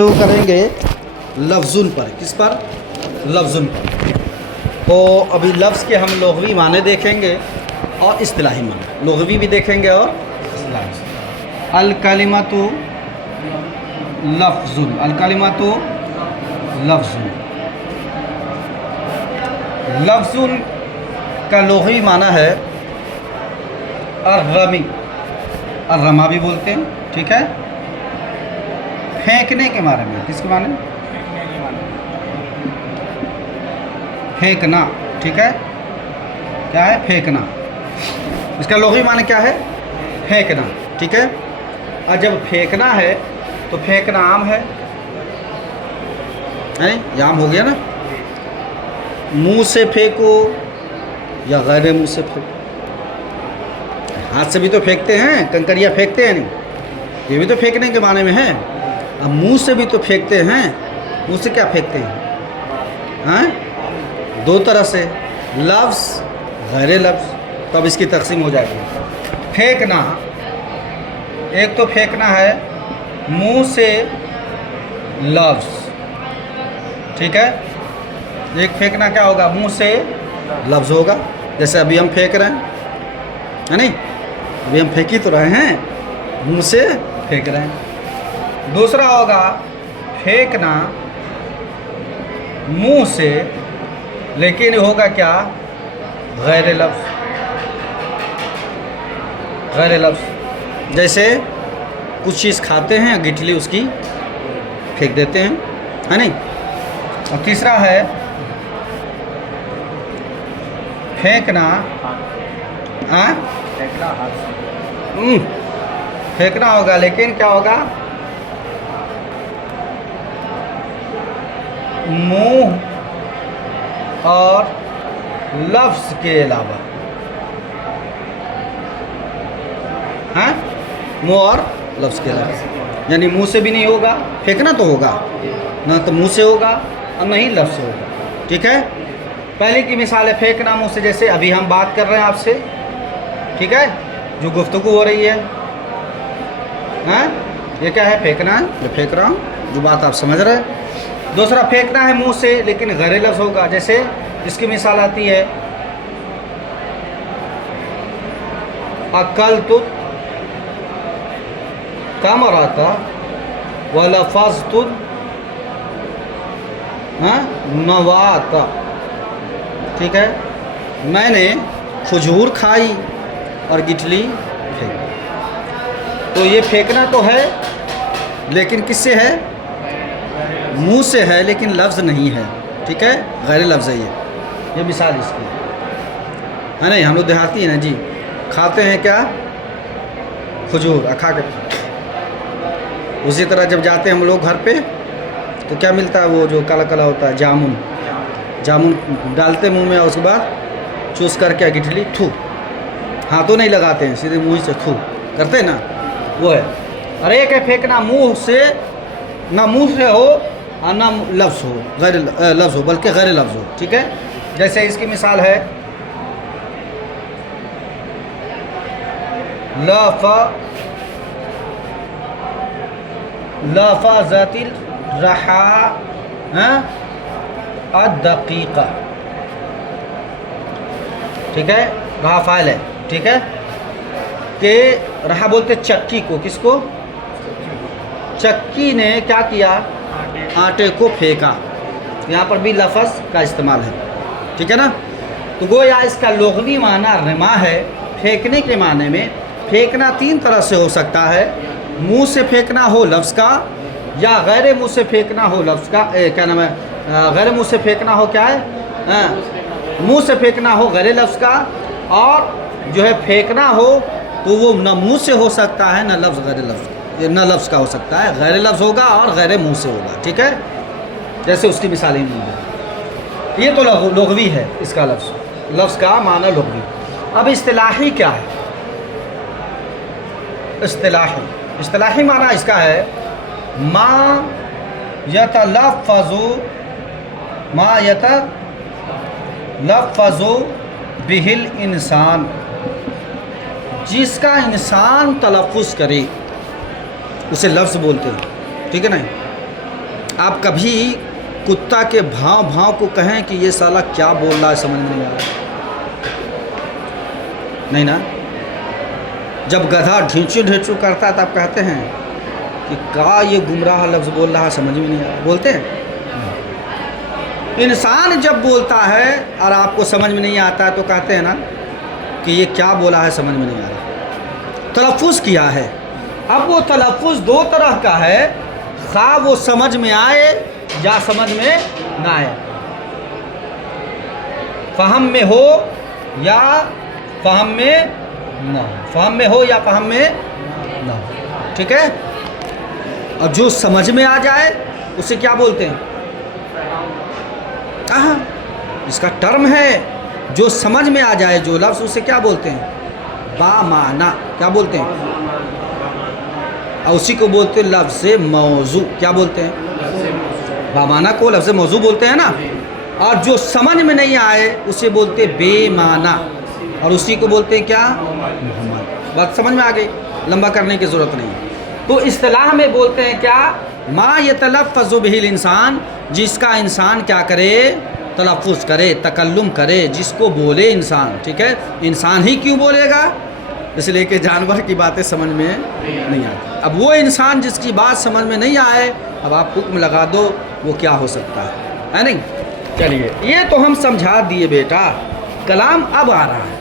शुरू करेंगे लफ्जुन पर। किस पर? लफ्जुन पर। तो अभी लफ्ज़ के हम लुग़वी माने देखेंगे और इस्तिलाही माने। लुग़वी भी देखेंगे और इस्तिलाही। अल कलिमतु लफ्जुन, अल कलिमतु लफ्जुन। लफ्जुन का लुग़वी माना है अर्रमी, अर्रमा भी बोलते हैं, ठीक है। फेंकने के मारे में, किसके माने? फेंकना, ठीक है। क्या है? फेंकना। इसका लुग़वी माने क्या है? फेंकना, ठीक है। और जब फेंकना है तो फेंकना आम है, ये आम हो गया ना। मुंह से फेंको या गैर मुंह से फेंको। हाथ से भी तो फेंकते हैं, कंकरिया फेंकते हैं नहीं, ये भी तो फेंकने के माने में है। अब मुंह से भी तो फेंकते हैं। मुंह से क्या फेंकते हैं? हाँ, दो तरह से, लफ्ज़ गैर लफ्ज़। तो अब इसकी तकसीम हो जाएगी। फेंकना, एक तो फेंकना है मुंह से लफ्ज़, ठीक है। एक फेंकना क्या होगा? मुंह से लफ्ज़ होगा, जैसे अभी हम फेंक रहे हैं, है नहीं? अभी हम फेंक ही तो रहे हैं, मुंह से फेंक रहे हैं। दूसरा होगा फेंकना मुंह से, लेकिन होगा क्या? गैर लफ्ज़, गैर लफ्ज़। जैसे कुछ चीज़ खाते हैं, गिठली उसकी फेंक देते हैं, है नहीं। और तीसरा है फेंकना, हाँ, फेंकना होगा, लेकिन क्या होगा? मुंह और लफ्ज़ के अलावा, हाँ, मुंह और लफ्ज़ के अलावा। यानी मुंह से भी नहीं होगा, फेंकना तो होगा ना, तो मुंह से होगा और नहीं लफ्ज़ से होगा, ठीक है। पहले की मिसाल है फेंकना मुंह से, जैसे अभी हम बात कर रहे हैं आपसे, ठीक है, जो गुफ्तगू हो रही है, हाँ, ये क्या है? फेंकना है, जो फेंक रहा हूँ, जो बात आप समझ रहे हैं। दूसरा फेंकना है मुंह से, लेकिन गैर लफ्ज़ होगा, जैसे इसकी मिसाल आती है अकलतु तमरता व लफ़ज़तु नवाता, ठीक है। मैंने खजूर खाई और गिठली फेंकी। तो ये फेंकना तो है, लेकिन किससे है? मुंह से है, लेकिन लफ्ज़ नहीं है, ठीक है, गैर लफ्ज़ है ये मिसाल इसकी है नहीं। हम लोग देहाती हैं ना जी, खाते हैं क्या? खजूर, खा के। उसी तरह जब जाते हैं हम लोग घर पे तो क्या मिलता है? वो जो काला काला होता है, जामुन, जामुन डालते मुंह में और उसके बाद चूस करके गिठली थू, हाथों नहीं लगाते हैं, सीधे मुँह से थू करते हैं ना, वो है। और एक है फेंकना मुंह से, ना मुंह से हो और ना लफ्ज़ हो, गैर लफ्ज़ हो, बल्कि गैर लफ्ज़ हो, ठीक है। जैसे इसकी मिसाल है लफ़ज़तिल रहा अद-दक़ीक़ा, ठीक है, रहा फ़ाइल है, ठीक है। कि रहा बोलते चक्की को, किसको? चक्की ने क्या किया? आटे को फेंका। यहाँ पर भी लफ्ज़ का इस्तेमाल है, ठीक है ना। तो गोया इसका लुग़वी माना रमा है, फेंकने के माने में। फेंकना तीन तरह से हो सकता है, मुंह से फेंकना हो लफ्ज़ का, या गैर मुंह से फेंकना हो लफ्ज़ का, क्या नाम है, गैर मुंह से फेंकना हो, क्या है, मुंह से फेंकना हो गैर लफ्ज़ का। और जो है फेंकना हो तो वो न मुंह से हो सकता है, न लफ्ज़ गैर लफ्ज़, न लफ्ज़ का हो सकता है, गैर लफ्ज़ होगा और गैर मुंह से होगा, ठीक है। जैसे उसकी मिसाल ही नहीं है। ये तो लुग़वी है, इसका लफ्ज़ का माना लुग़वी। अब इस्तिलाही क्या है? इस्तिलाही माना इसका है मा यतलफ़्फ़ज़ु बिहिल इंसान, जिसका इंसान तलफ़्फ़ुज़ करे उसे लफ्ज़ बोलते हैं, ठीक है ना। आप कभी कुत्ता के भाव भाव को कहें कि ये साला क्या बोल रहा है, समझ में नहीं आ रहा, नहीं ना। जब गधा ढींचू ढींचू करता है तो आप कहते हैं कि क्या ये गुमराह लफ्ज़ बोल रहा है, समझ में नहीं आ रहा, बोलते हैं। इंसान जब बोलता है और आपको समझ में नहीं आता है तो कहते हैं ना कि ये क्या बोला है, समझ में नहीं आ रहा, तलफ़ुज़ किया है। अब वो तलफ़ुज़ दो तरह का है, खा वो समझ में आए या समझ में ना आए, फ़हम में हो या फ़हम में ना हो, फ़हम में हो या फ़हम में ना हो, ठीक है। और जो समझ में आ जाए उसे क्या बोलते हैं, हाँ इसका टर्म है, जो समझ में आ जाए जो लफ्ज़ उसे क्या बोलते हैं, बामाना, क्या बोलते हैं। और उसी को बोलते हैं लफ्ज़ मौजू, क्या बोलते हैं, बामाना को लफ्ज़ मौजू बोलते हैं ना। और जो समझ में नहीं आए उसे बोलते बेमाना, और उसी को बोलते हैं क्या, मुहम्मद। बात समझ में आ गई, लंबा करने की ज़रूरत नहीं। तो इस्तिलाह में बोलते हैं क्या, मा यतलफ़्फ़ज़ु बिहिल इंसान, जिसका इंसान क्या करे, तलफ़्फ़ुज़ करे, तकल्लुम करे, जिसको बोले इंसान, ठीक है। इंसान ही क्यों बोलेगा, इसलिए कि जानवर की बातें समझ में नहीं आती। अब वो इंसान जिसकी बात समझ में नहीं आए, अब आप हुक्म लगा दो वो क्या हो सकता है नहीं। चलिए ये तो हम समझा दिए बेटा, कलाम अब आ रहा है,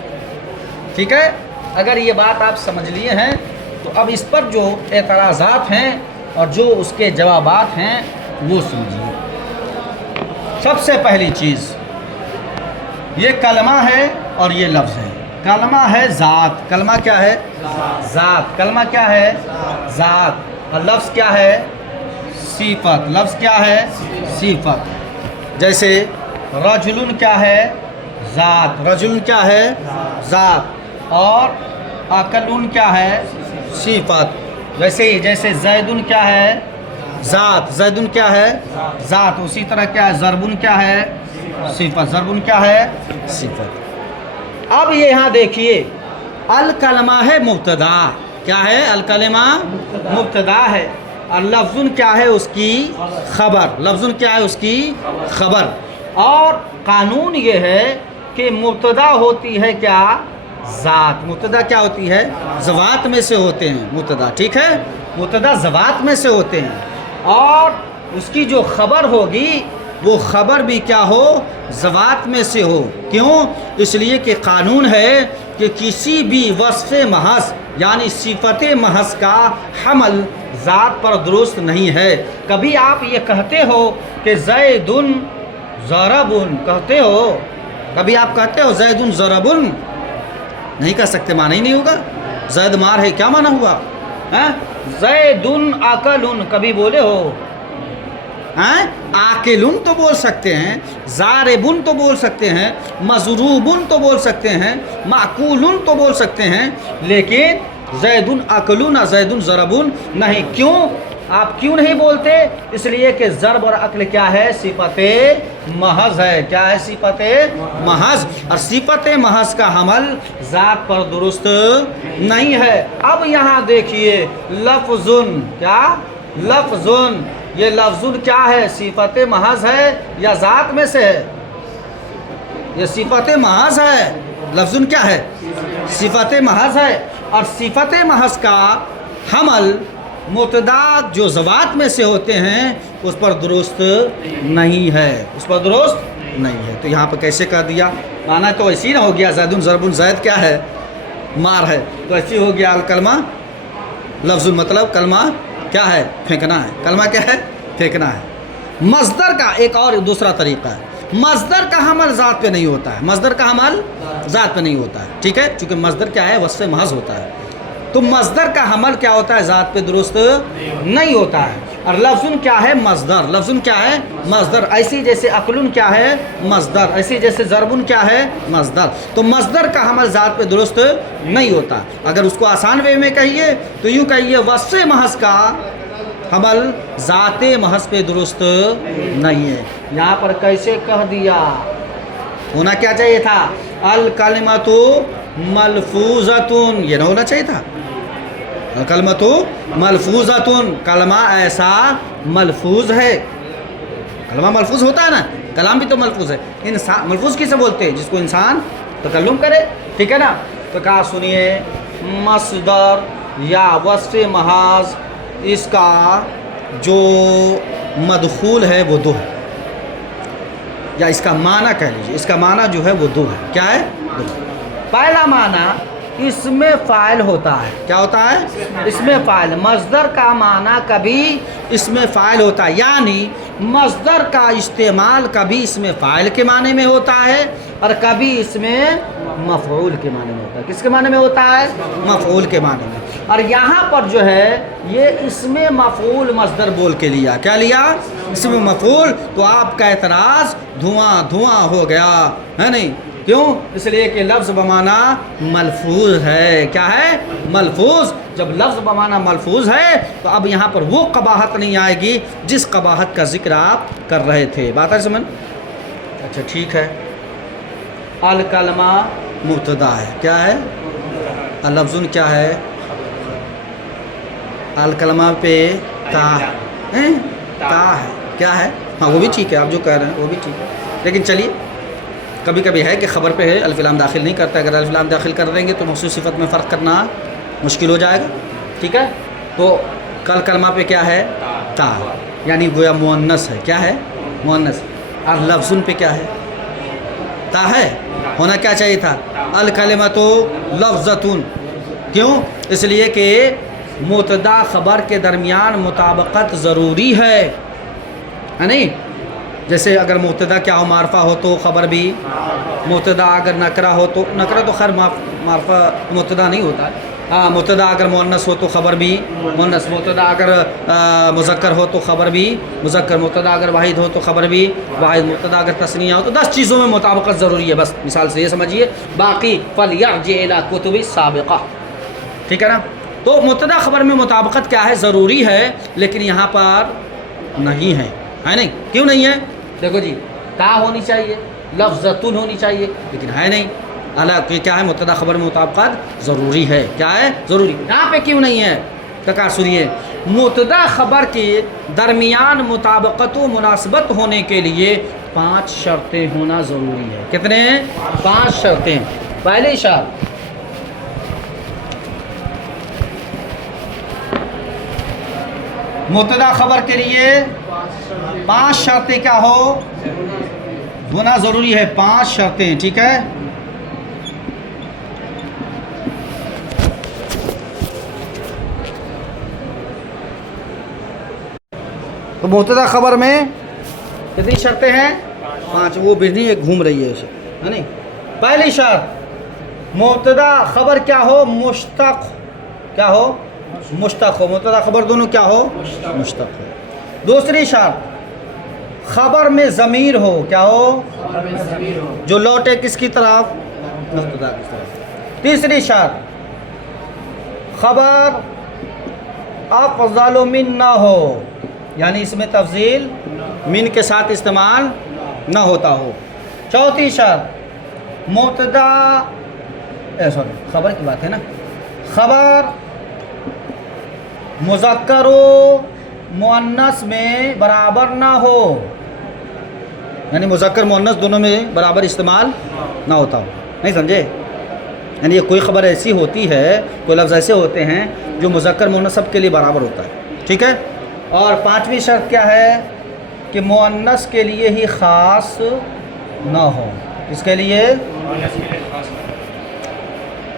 ठीक है। अगर ये बात आप समझ लिए हैं तो अब इस पर जो एतराज़ात हैं और जो उसके जवाबात हैं वो समझिए। सबसे पहली चीज़, ये कलमा है और ये लफ्ज़ है। कलमा है ज़ात, कलमा क्या है, ज़ात, कलमा क्या है, ज़ात। और लफ्ज़ क्या है, सिफत, लफ्ज़ क्या है, सिफत। जैसे रजुलन क्या है, ज़ात, रजुलन क्या है, ज़ात। और अकलुन क्या है, सिफत। वैसे ही जैसे ज़ैदुन क्या है, ज़ात, ज़ैदुन क्या है, ज़ात। उसी तरह क्या है, ज़रबुन क्या है, सिफत, ज़रबुन क्या है, सिफत। अब ये यहाँ देखिए, अल कलमा है मुब्तदा, क्या है, अल कलमा मुब्तदा है, और लफ्ज़ुन क्या है उसकी खबर, लफ्ज़ुन क्या है उसकी खबर। और कानून ये है कि मुब्तदा होती है क्या, ज़ात। मुब्तदा क्या होती है, ज़वात में से होते हैं मुब्तदा, ठीक है। मुब्तदा ज़वात में से होते हैं, और उसकी जो खबर होगी वो खबर भी क्या हो, ज़वात में से हो। क्यों, इसलिए कि कानून है कि किसी भी वस्फ़ महज़ यानी सिफ़त महज़ का हमल ज़ात पर दुरुस्त नहीं है। कभी आप ये कहते हो कि ज़ैदुन ज़रबुन, कहते हो, कभी आप कहते हो ज़ैदुन ज़रबुन, नहीं कह सकते, माना ही नहीं होगा। ज़ैद मार है, क्या माना हुआ है। ज़ैदुन अकलुन कभी बोले हो, हैं, आकिलुन तो बोल सकते हैं, ज़ारिबुन तो बोल सकते हैं, मज़रूबुन तो बोल सकते हैं, माकूलुन तो बोल सकते हैं, लेकिन ज़ैदुन अकलुन और ज़ैदुन ज़रबुन नहीं। क्यों, आप क्यों नहीं बोलते, इसलिए कि ज़रब और अक्ल क्या है, सिफ़ते महज़ है। क्या है, सिफ़ते महज़, और सिफ़ते महज़ का हमल ज़ात पर दुरुस्त नहीं है। अब यहाँ देखिए लफ्ज़ुन, क्या, लफ्ज़ुन, ये लफ्ज़ुन क्या है, सिफ़ते महज़ है या ज़ात में से है, ये सिफ़ते महज़ है। लफ्ज़ुन क्या है, सिफ़ते महज़ है, और सिफ़ते महज़ का हमल मुब्तदा जो ज़वात में से होते हैं उस पर दुरुस्त नहीं है, उस पर दुरुस्त नहीं है। तो यहाँ पर कैसे कर दिया, माना तो ऐसी ना हो गया, ज़ैदुन ज़रबुन, ज़ैद क्या है, मार है, तो ऐसी हो गया अल कलमा लफ्ज़ुन, मतलब कलमा क्या है, फेंकना है। कलमा क्या है, फेंकना है। मज़दर का एक और दूसरा तरीक़ा है, मज़दर का हमल ज़ात पे नहीं होता है, मज़दर का हमल ज़ात पे नहीं होता है, ठीक है, क्योंकि मज़दर क्या है, वस्फ़ महज़ होता है। तो मज़दर का हमल क्या होता है, ज़ात पे दुरुस्त नहीं होता है। और लफ्ज़ुन क्या है, मज़दर, लफ्ज़ुन क्या है, मज़दर। ऐसी जैसे अक़लुन क्या है, मज़दर, ऐसी जैसे ज़रबुन क्या है, मज़दर। तो मज़दर का हमल ज़ात पे दुरुस्त नहीं होता। अगर उसको आसान वे में कहिए तो यूँ कहिए वस्फ़ महज़ का हमल ज़ात महज़ पे दुरुस्त नहीं है। यहाँ पर कैसे कह दिया, होना क्या चाहिए था, अल कलिमतु मलफूज़तुन, ये ना होना चाहिए था, अल कलिमतु मलफूज़तुन, कलमा ऐसा मलफूज़ है, کلمہ ملفوظ ہوتا ہے نا، کلام بھی تو ملفوظ ہے، انسان ملفوظ کسے بولتے ہیں؟ جس کو انسان تکلم کرے، ٹھیک ہے نا؟ تو کہا سنیے، مصدر یا وصف محاذ اس کا جو مدخول ہے وہ دو ہے، یا اس کا معنی کہہ لیجیے، اس کا معنی جو ہے وہ دو ہے. کیا ہے؟ دو. پہلا معنی اسم فاعل ہوتا ہے. کیا ہوتا ہے؟ اسم فاعل. مصدر کا معنی کبھی اسم فاعل ہوتا ہے، یعنی مصدر کا استعمال کبھی اسم فاعل کے معنی میں ہوتا ہے اور کبھی اس میں مفعول کے معنی میں ہوتا ہے. کس کے معنی میں ہوتا ہے؟ مفعول کے معنی میں. اور یہاں پر جو ہے یہ اسم مفعول مصدر بول کے لیا. کیا لیا؟ اسم مفعول. تو آپ کا اعتراض دھواں دھواں ہو گیا ہے نہیں؟ کیوں؟ اس لیے کہ لفظ بمعنی ملفوظ ہے. کیا ہے؟ ملفوظ. جب لفظ بمعنی ملفوظ ہے تو اب یہاں پر وہ قباحت نہیں آئے گی جس قباحت کا ذکر آپ کر رہے تھے. بات ہے سمجھ؟ اچھا ٹھیک ہے. الکلمہ مبتدا ہے. کیا ہے؟ اللفظ کیا ہے؟ الکلمہ پہ تا ہے. تا ہے. کیا ہے؟ ہاں وہ بھی ٹھیک ہے، آپ جو کہہ رہے ہیں وہ بھی ٹھیک ہے، لیکن چلیے کبھی کبھی ہے کہ خبر پہ ہے الف لام داخل نہیں کرتا. اگر الف لام داخل کر دیں گے تو مخصوص صفت میں فرق کرنا مشکل ہو جائے گا. ٹھیک ہے؟ تو کل کلمہ پہ کیا ہے؟ تا، یعنی گویا مؤنث ہے. کیا ہے؟ مؤنث. اور لفظ پہ کیا ہے؟ تا ہے. ہونا کیا چاہیے تھا؟ الکلمۃ لفظۃ. کیوں؟ اس لیے کہ مبتدا خبر کے درمیان مطابقت ضروری ہے نہیں؟ جیسے اگر مبتدا کیا ہو؟ معرفہ ہو تو خبر بھی مبتدا. اگر نکرہ ہو تو نکرہ تو خیر معرفہ مبتدا نہیں ہوتا ہے. ہاں مبتدا اگر مؤنث ہو تو خبر بھی مؤنث. مبتدا اگر مذکر ہو تو خبر بھی مذکر. مبتدا اگر واحد ہو تو خبر بھی واحد. مبتدا اگر تثنیہ ہو تو 10 چیزوں میں مطابقت ضروری ہے. بس مثال سے یہ سمجھیے. باقی فلیرجع الی کتب السابقہ. ٹھیک ہے نا؟ تو مبتدا خبر میں مطابقت کیا ہے؟ ضروری ہے، لیکن یہاں پر نہیں ہے نہیں؟ کیوں نہیں ہے؟ دیکھو جی، تا ہونی چاہیے، لفظتن ہونی چاہیے، لیکن ہے نہیں. الگ کیا ہے؟ مبتدا خبر میں مطابقت ضروری ہے. کیا ہے؟ ضروری. یہاں پہ کیوں نہیں ہے؟ کہا سنیے، مبتدا خبر کے درمیان مطابقت و مناسبت ہونے کے لیے 5 شرطیں ہونا ضروری ہے. کتنے ہیں؟ 5 شرطیں. پہلی شرط، مبتدا خبر کے لیے 5 شرطیں کیا ہونا ضروری ہے. 5 شرطیں. ٹھیک ہے؟ تو مبتدا خبر میں کتنی شرطیں ہیں؟ 5. وہ بجلی ایک گھوم رہی ہے اسے ہے نہیں؟ پہلی شرط، مبتدا خبر کیا ہو؟ مشتق. کیا ہو؟ مشتق ہو. مبتدا خبر دونوں کیا ہو؟ مشتق ہو. دوسری شرط، خبر میں ضمیر ہو. کیا ہو؟ جو لوٹے کس کی طرف؟ مبتدا کی طرف. تیسری شرط، خبر افضل من نہ ہو، یعنی اس میں تفضیل من کے ساتھ استعمال نہ ہوتا ہو. چوتھی شرط، مبتدا خبر کی بات ہے نا، خبر مذکر و مؤنث میں برابر نہ ہو، یعنی مذکر مؤنث دونوں میں برابر استعمال نہ ہوتا ہو. نہیں سمجھے؟ یعنی یہ کوئی خبر ایسی ہوتی ہے، کوئی لفظ ایسے ہوتے ہیں جو مذکر مؤنث سب کے لیے برابر ہوتا ہے. ٹھیک ہے؟ اور 5ویں شرط کیا ہے؟ کہ مؤنث کے لیے ہی خاص نہ ہو. اس کے لیے،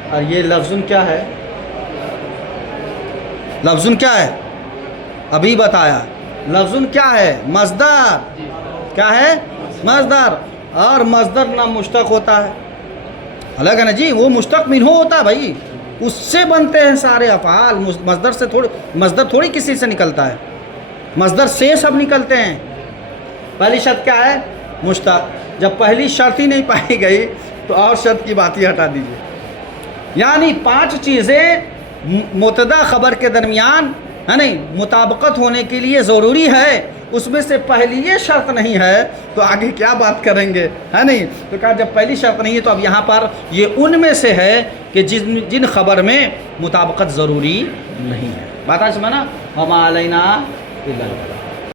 اور یہ لفظ کیا ہے؟ لفظ کیا ہے؟ ابھی بتایا. لفظ کیا ہے؟ مصدر. کیا ہے؟ مصدر. اور مصدر نہ مشتق ہوتا ہے. الگ ہے نا جی، وہ مشتق منہ ہوتا ہے بھائی، اس سے بنتے ہیں سارے افعال. مصدر سے مصدر تھوڑی کسی سے نکلتا ہے، مصدر سے سب نکلتے ہیں. پہلی شرط کیا ہے؟ مشتق. جب پہلی شرط ہی نہیں پائی گئی تو اور شرط کی بات ہی ہٹا دیجیے. یعنی 5 چیزیں مبتدا خبر کے درمیان ہے نہیں مطابقت ہونے کے لیے ضروری ہے. اس میں سے پہلی یہ شرط نہیں ہے تو آگے کیا بات کریں گے ہے نہیں؟ تو کہا جب پہلی شرط نہیں ہے تو اب یہاں پر یہ ان میں سے ہے کہ جن خبر میں مطابقت ضروری نہیں ہے. بات آج سمجھنا؟ وما علینا الا البلاغ.